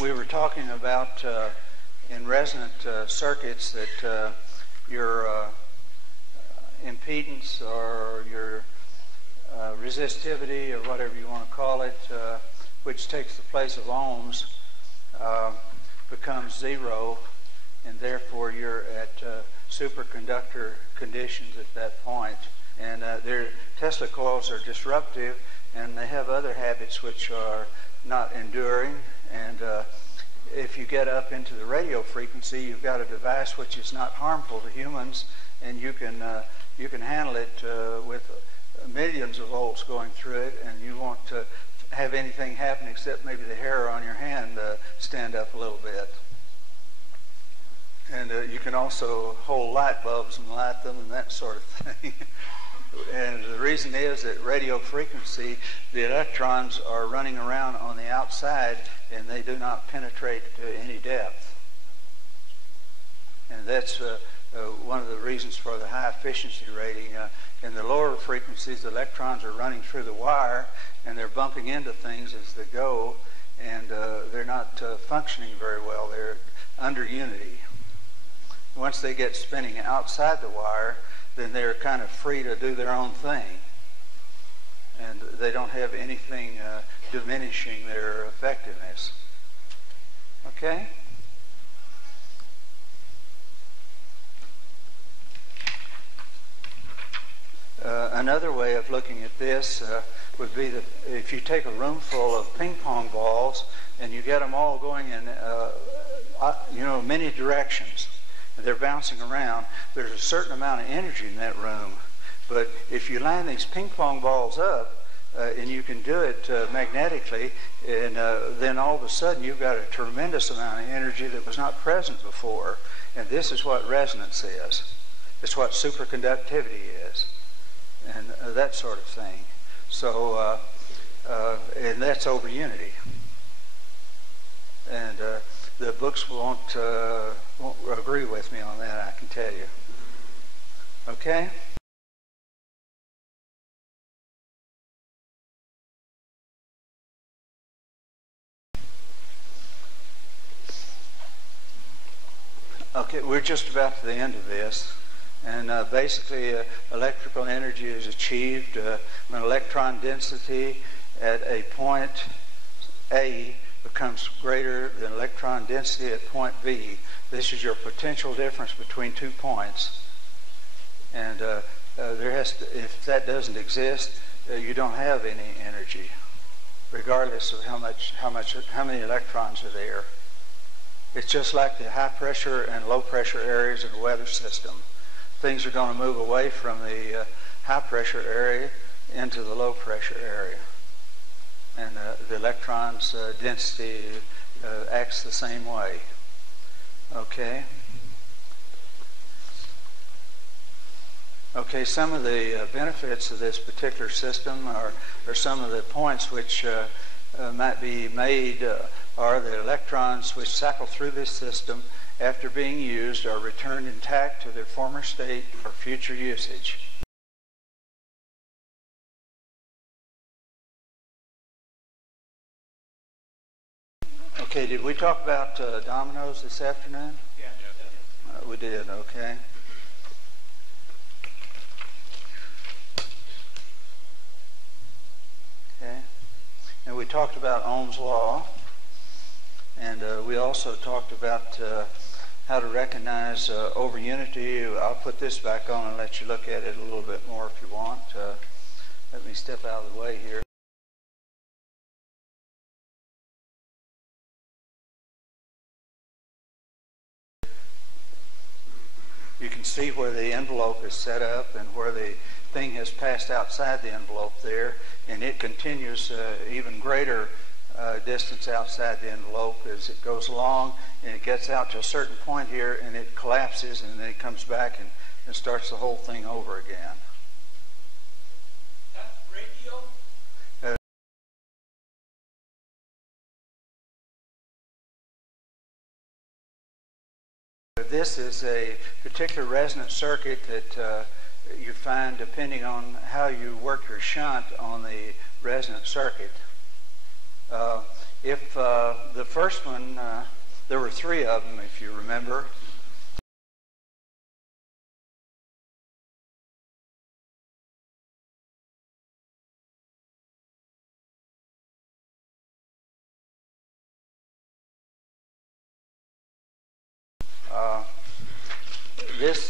We were talking about in resonant circuits that your impedance or your resistivity or whatever you want to call it, which takes the place of ohms, becomes zero, and therefore you're at superconductor conditions at that point. And their Tesla coils are disruptive, and they have other habits which are not enduring. And if you get up into the radio frequency, you've got a device which is not harmful to humans, and you can handle it with millions of volts going through it, and you won't have anything happen except maybe the hair on your hand stand up a little bit. And you can also hold light bulbs and light them and that sort of thing. And the reason is that radio frequency, the electrons are running around on the outside and they do not penetrate to any depth. And that's one of the reasons for the high efficiency rating. In the lower frequencies, the electrons are running through the wire and they're bumping into things as they go, and they're not functioning very well. They're under unity. Once they get spinning outside the wire, then they're kind of free to do their own thing. And they don't have anything diminishing their effectiveness. Okay? Another way of looking at this would be that if you take a room full of ping pong balls and you get them all going in many directions, and they're bouncing around, there's a certain amount of energy in that room. But if you line these ping pong balls up, and you can do it magnetically, and then all of a sudden you've got a tremendous amount of energy that was not present before. And this is what resonance is. It's what superconductivity is, and that sort of thing. So, and that's over unity. And the books won't agree with me on that, I can tell you. Okay? Okay, we're just about to the end of this. And basically, electrical energy is achieved when electron density at a point A becomes greater than electron density at point B. This is your potential difference between 2 points. And if that doesn't exist, you don't have any energy, regardless of how many electrons are there. It's just like the high pressure and low pressure areas in the weather system. Things are going to move away from the high pressure area into the low pressure area. And the electron's density acts the same way. Okay? Okay, some of the benefits of this particular system are some of the points which might be made are the electrons which cycle through this system after being used are returned intact to their former state for future usage. Okay, did we talk about dominoes this afternoon? Yeah. We did, okay. Okay. And we talked about Ohm's law, and we also talked about how to recognize over unity. I'll put this back on and let you look at it a little bit more if you want. Let me step out of the way here. You can see where the envelope is set up and where the thing has passed outside the envelope there, and it continues even greater distance outside the envelope as it goes along, and it gets out to a certain point here and it collapses, and then it comes back and starts the whole thing over again. That's radio? This is a particular resonant circuit that you find depending on how you work your shunt on the resonant circuit. If the first one, there were 3 of them, if you remember.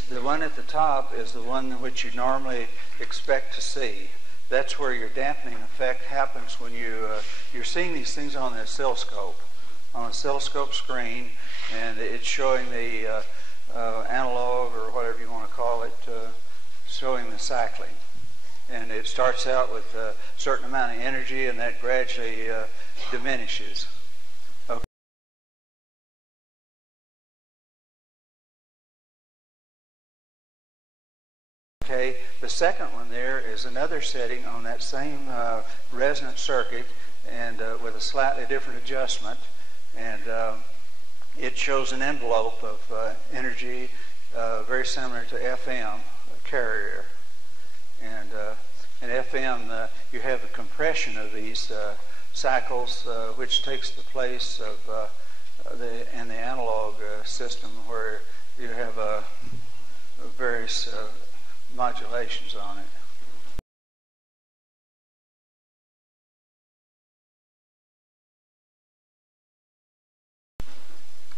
The one at the top is the one which you normally expect to see. That's where your dampening effect happens when you're seeing these things on the oscilloscope screen, and it's showing the analog, or whatever you want to call it, showing the cycling. And it starts out with a certain amount of energy, and that gradually diminishes. Okay, the second one there is another setting on that same resonant circuit, and with a slightly different adjustment, and it shows an envelope of energy very similar to FM carrier, and in FM you have the compression of these cycles, which takes the place of in the analog system, where you have various modulations on it.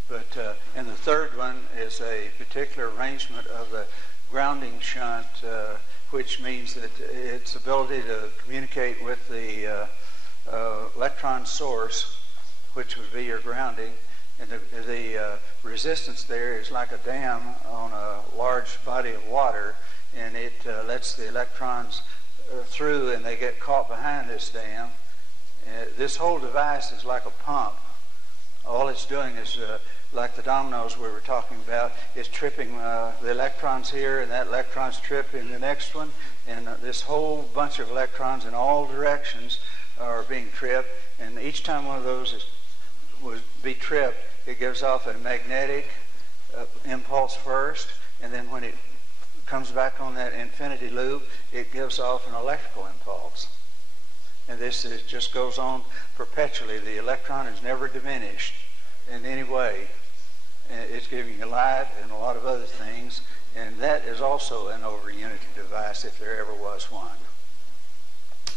But and the third one is a particular arrangement of the grounding shunt, which means that its ability to communicate with the electron source, which would be your grounding, and the resistance there is like a dam on a large body of water, and it lets the electrons through, and they get caught behind this dam. This whole device is like a pump. All it's doing is, like the dominoes we were talking about, is tripping the electrons here, and that electron's trip in the next one, and this whole bunch of electrons in all directions are being tripped, and each time one of those would be tripped, it gives off a magnetic impulse first, and then when it comes back on that infinity loop, it gives off an electrical impulse. And this just goes on perpetually. The electron is never diminished in any way. It's giving you light and a lot of other things, and that is also an over-unity device, if there ever was one.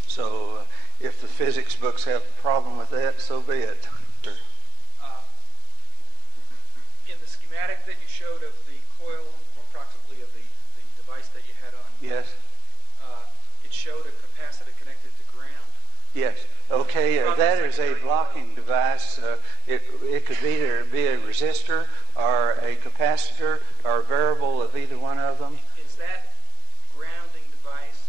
So if the physics books have a problem with that, so be it. In the schematic that you showed of the coil, or approximately of the device that you had on, yes, it showed a capacitor connected to ground. Yes. Okay. That is a blocking device. It could either be a resistor or a capacitor or a variable of either one of them. Is that grounding device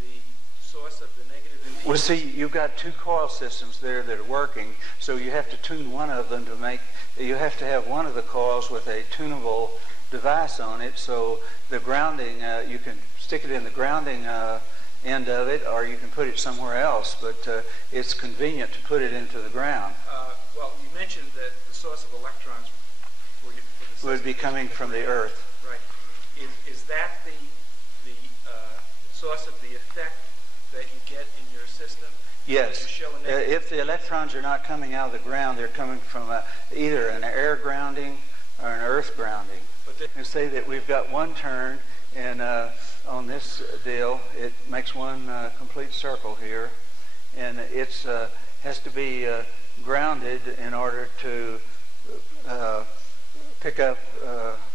the source of the negative impedance? Well, see, you've got 2 coil systems there that are working, so you have to tune one of them to make. You have to have one of the coils with a tunable device on it, so the grounding, you can stick it in the grounding end of it, or you can put it somewhere else, but it's convenient to put it into the ground. Well, you mentioned that the source of electrons for the system would be coming from the Earth. Right. Is that the source of the effect that you get in your system? Yes. If the electrons are not coming out of the ground, they're coming from either an air grounding or an earth grounding. And say that we've got one turn, and on this deal, it makes one complete circle here, and it has to be grounded in order to pick up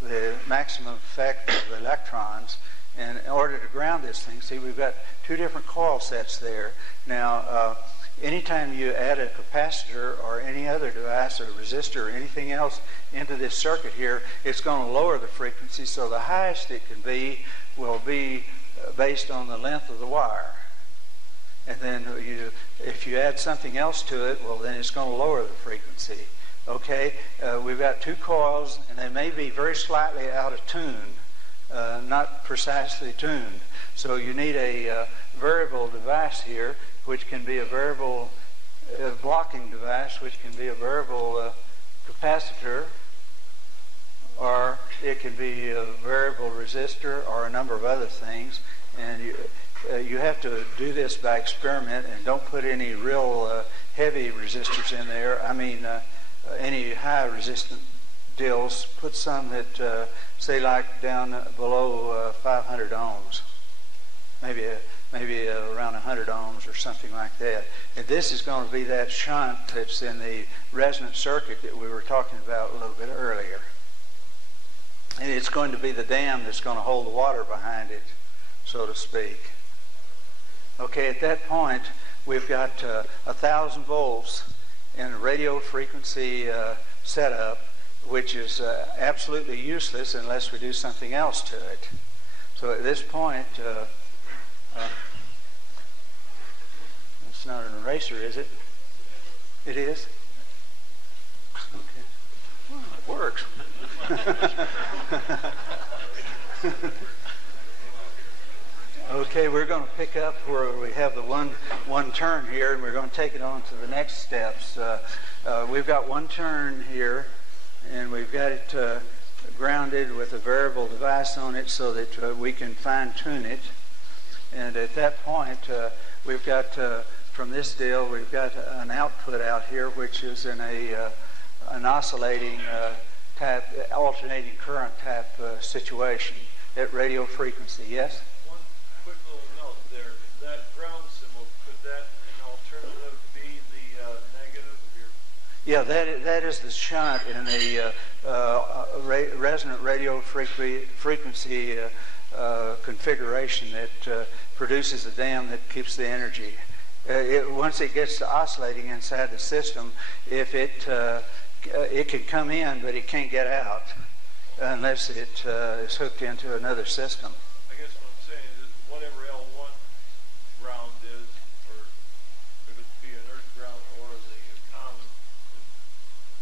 the maximum effect of the electrons. And in order to ground this thing, see, we've got 2 different coil sets there. Now, anytime you add a capacitor or any other device or resistor or anything else into this circuit here, it's going to lower the frequency, so the highest it can be will be based on the length of the wire. And then if you add something else to it, well, then it's going to lower the frequency. Okay, we've got 2 coils, and they may be very slightly out of tune, not precisely tuned. So you need a variable device here, which can be a variable blocking device, which can be a variable capacitor, or it can be a variable resistor, or a number of other things. And you have to do this by experiment, and don't put any real heavy resistors in there. I mean, any high resistant deals. Put some that, say, like down below 500 ohms, maybe around 100 ohms or something like that. And this is going to be that shunt that's in the resonant circuit that we were talking about a little bit earlier. And it's going to be the dam that's going to hold the water behind it, so to speak. Okay, at that point, we've got 1,000 volts in a radio frequency setup, which is absolutely useless unless we do something else to it. So at this point, it's not an eraser, is it? It is? Okay. Well, it works. Okay, we're going to pick up where we have the one turn here, and we're going to take it on to the next steps. We've got one turn here, and we've got it grounded with a variable device on it so that we can fine-tune it. And at that point, we've got, from this deal, we've got an output out here, which is in an oscillating type, alternating current type situation at radio frequency. Yes? One quick little note there. That ground symbol, could that, an alternative, be the negative of your... Yeah, that is the shunt in the resonant radio frequency configuration that produces a dam that keeps the energy. Once it gets to oscillating inside the system, if it can come in, but it can't get out unless it is hooked into another system. I guess what I'm saying is whatever L1 ground is, or if it be an earth ground or the common,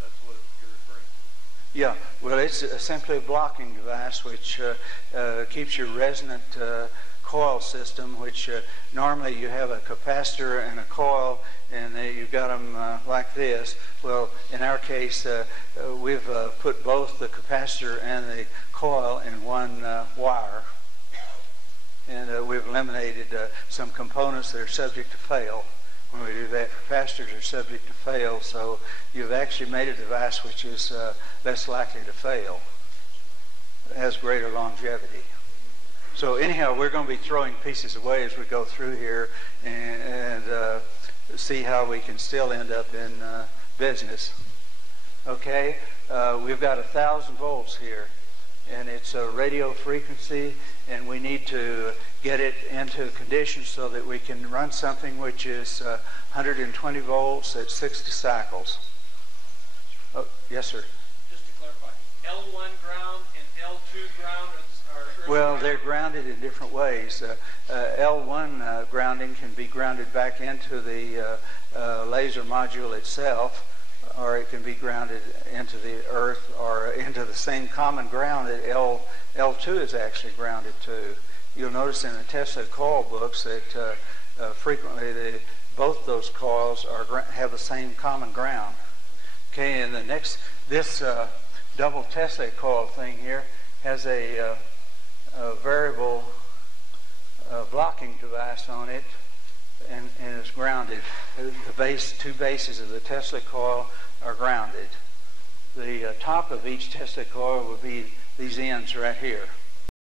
that's what you're referring to. Yeah, well, it's simply a blocking device which keeps your resonant coil system, which normally you have a capacitor and a coil, and you've got them like this. Well, in our case, we've put both the capacitor and the coil in one wire, and we've eliminated some components that are subject to fail. When we do that, capacitors are subject to fail, so you've actually made a device which is less likely to fail. It has greater longevity. So anyhow, we're going to be throwing pieces away as we go through here and see how we can still end up in business. Okay, we've got 1,000 volts here, and it's a radio frequency, and we need to get it into conditions so that we can run something which is 120 volts at 60 cycles. Oh, yes, sir. Just to clarify, L1 ground and L2 ground are... Well, they're grounded in different ways. L1 grounding can be grounded back into the laser module itself, or it can be grounded into the earth or into the same common ground that L2 is actually grounded to. You'll notice in the Tesla coil books that frequently both those coils have the same common ground. Okay, and this double Tesla coil thing here has a variable blocking device on it, and is grounded. The two bases of the Tesla coil are grounded. The top of each Tesla coil will be these ends right here.